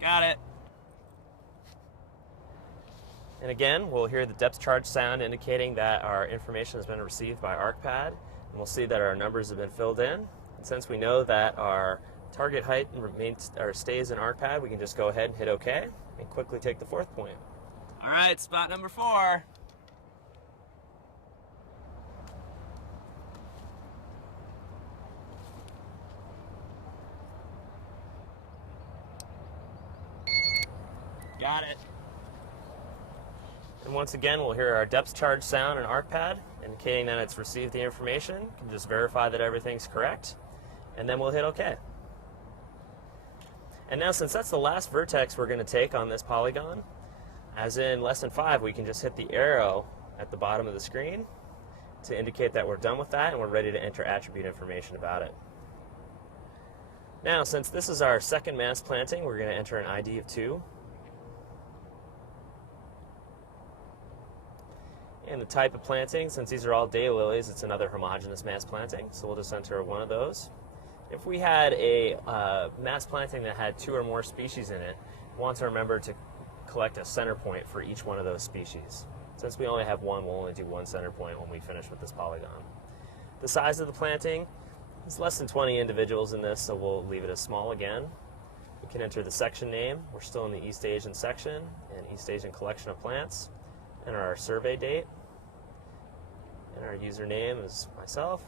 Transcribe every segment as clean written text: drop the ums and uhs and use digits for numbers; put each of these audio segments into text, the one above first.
Got it. And again, we'll hear the depth charge sound indicating that our information has been received by ArcPad. And we'll see that our numbers have been filled in. And since we know that our target height remains or stays in ArcPad, we can just go ahead and hit OK and quickly take the fourth point. All right, spot number 4. Got it. And once again, we'll hear our depth charge sound in ArcPad, indicating that it's received the information. You can just verify that everything's correct, and then we'll hit OK. And now, since that's the last vertex we're going to take on this polygon, as in lesson 5, we can just hit the arrow at the bottom of the screen to indicate that we're done with that and we're ready to enter attribute information about it. Now, since this is our second mass planting, we're going to enter an ID of 2. And the type of planting, since these are all daylilies, it's another homogeneous mass planting, so we'll just enter one of those. If we had a mass planting that had 2 or more species in it, we want to remember to collect a center point for each one of those species. Since we only have one, we'll only do one center point when we finish with this polygon. The size of the planting is less than 20 individuals in this, so we'll leave it as small again. We can enter the section name. We're still in the East Asian section, and East Asian collection of plants. Enter our survey date. And our username is myself.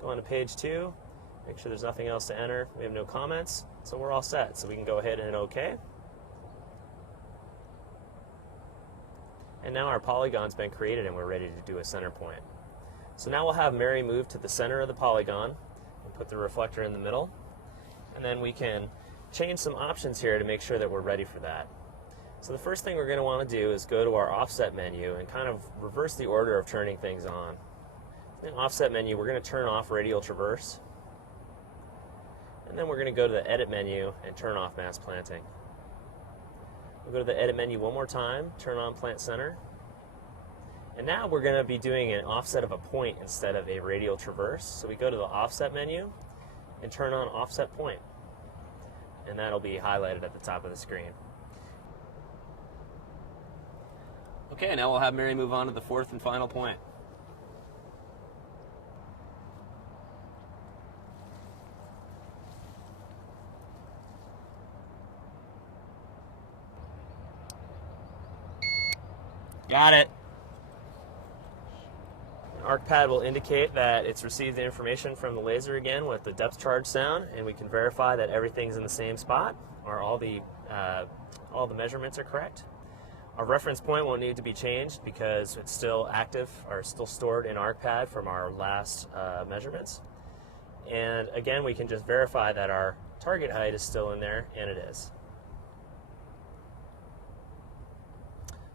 Go on to page 2. Make sure there's nothing else to enter. We have no comments, so we're all set. So we can go ahead and hit OK. And now our polygon's been created and we're ready to do a center point. So now we'll have Mary move to the center of the polygon and put the reflector in the middle. And then we can change some options here to make sure that we're ready for that. So the first thing we're going to want to do is go to our offset menu and kind of reverse the order of turning things on. In the offset menu, we're going to turn off radial traverse. And then we're going to go to the edit menu and turn off mass planting. We'll go to the edit menu one more time, turn on plant center. And now we're going to be doing an offset of a point instead of a radial traverse. So we go to the offset menu and turn on offset point. And that'll be highlighted at the top of the screen. Okay, now we'll have Mary move on to the 4th and final point. Got it. ArcPad will indicate that it's received the information from the laser again with the depth charge sound, and we can verify that everything's in the same spot, or all the measurements are correct. Our reference point won't need to be changed because it's still active or still stored in ArcPad from our last measurements. And again, we can just verify that our target height is still in there, and it is.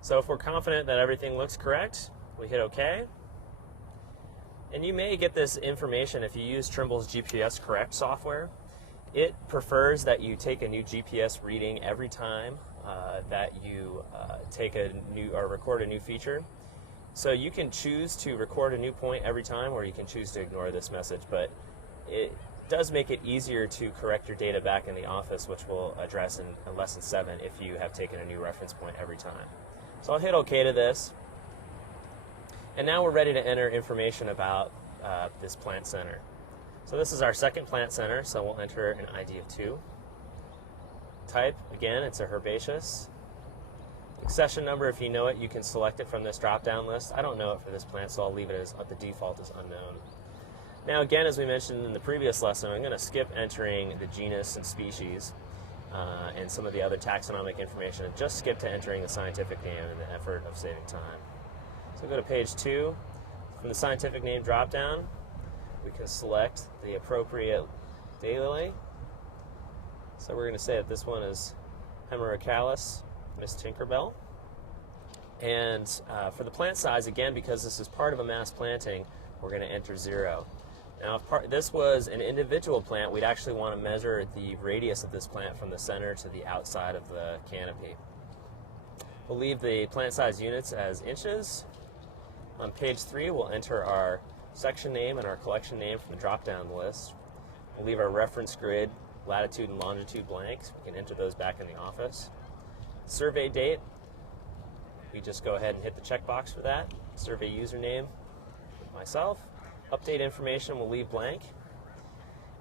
So if we're confident that everything looks correct, we hit OK. And you may get this information if you use Trimble's GPS Correct software. It prefers that you take a new GPS reading every time that you take a new or record a new feature. So you can choose to record a new point every time, or you can choose to ignore this message, but it does make it easier to correct your data back in the office, which we'll address in lesson 7 if you have taken a new reference point every time. So I'll hit OK to this. And now we're ready to enter information about this plant center. So this is our second plant center, so we'll enter an ID of 2. Type, again, it's a herbaceous. Accession number, if you know it, you can select it from this drop-down list. I don't know it for this plant, so I'll leave it as the default is unknown. Now again, as we mentioned in the previous lesson, I'm going to skip entering the genus and species and some of the other taxonomic information, and just skip to entering the scientific name in the effort of saving time. So go to page 2. From the scientific name drop-down, we can select the appropriate daylily. So we're going to say that this one is Hemerocallis Miss Tinkerbell. And for the plant size, again, because this is part of a mass planting, we're going to enter 0. Now, if this was an individual plant, we'd actually want to measure the radius of this plant from the center to the outside of the canopy. We'll leave the plant size units as inches. On page 3, we'll enter our section name and our collection name from the drop-down list. We'll leave our reference grid latitude and longitude blanks. We can enter those back in the office. Survey date, we just go ahead and hit the checkbox for that. Survey username, myself. Update information we'll leave blank.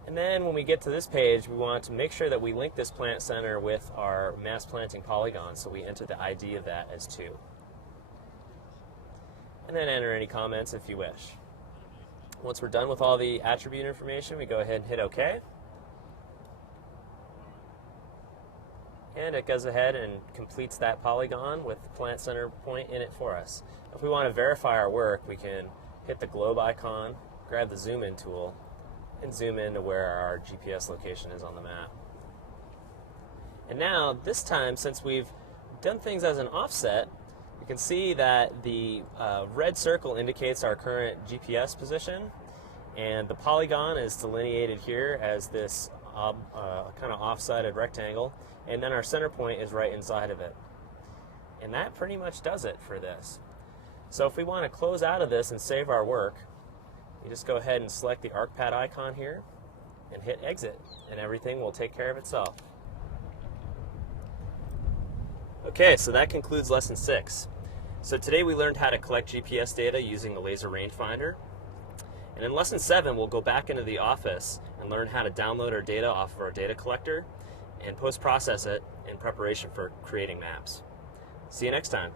And then when we get to this page, we want to make sure that we link this plant center with our mass planting polygon, so we enter the ID of that as 2. And then enter any comments if you wish. Once we're done with all the attribute information, we go ahead and hit OK. And it goes ahead and completes that polygon with the plant center point in it for us. If we want to verify our work, we can hit the globe icon, grab the zoom in tool, and zoom in to where our GPS location is on the map. And now, this time, since we've done things as an offset, you can see that the red circle indicates our current GPS position, and the polygon is delineated here as this kind of off-sided rectangle, and then our center point is right inside of it. And that pretty much does it for this. So if we want to close out of this and save our work, you just go ahead and select the ArcPad icon here and hit exit, and everything will take care of itself. Okay, so that concludes lesson 6. So today we learned how to collect GPS data using the laser rangefinder. And in lesson 7, we'll go back into the office and learn how to download our data off of our data collector and post-process it in preparation for creating maps. See you next time.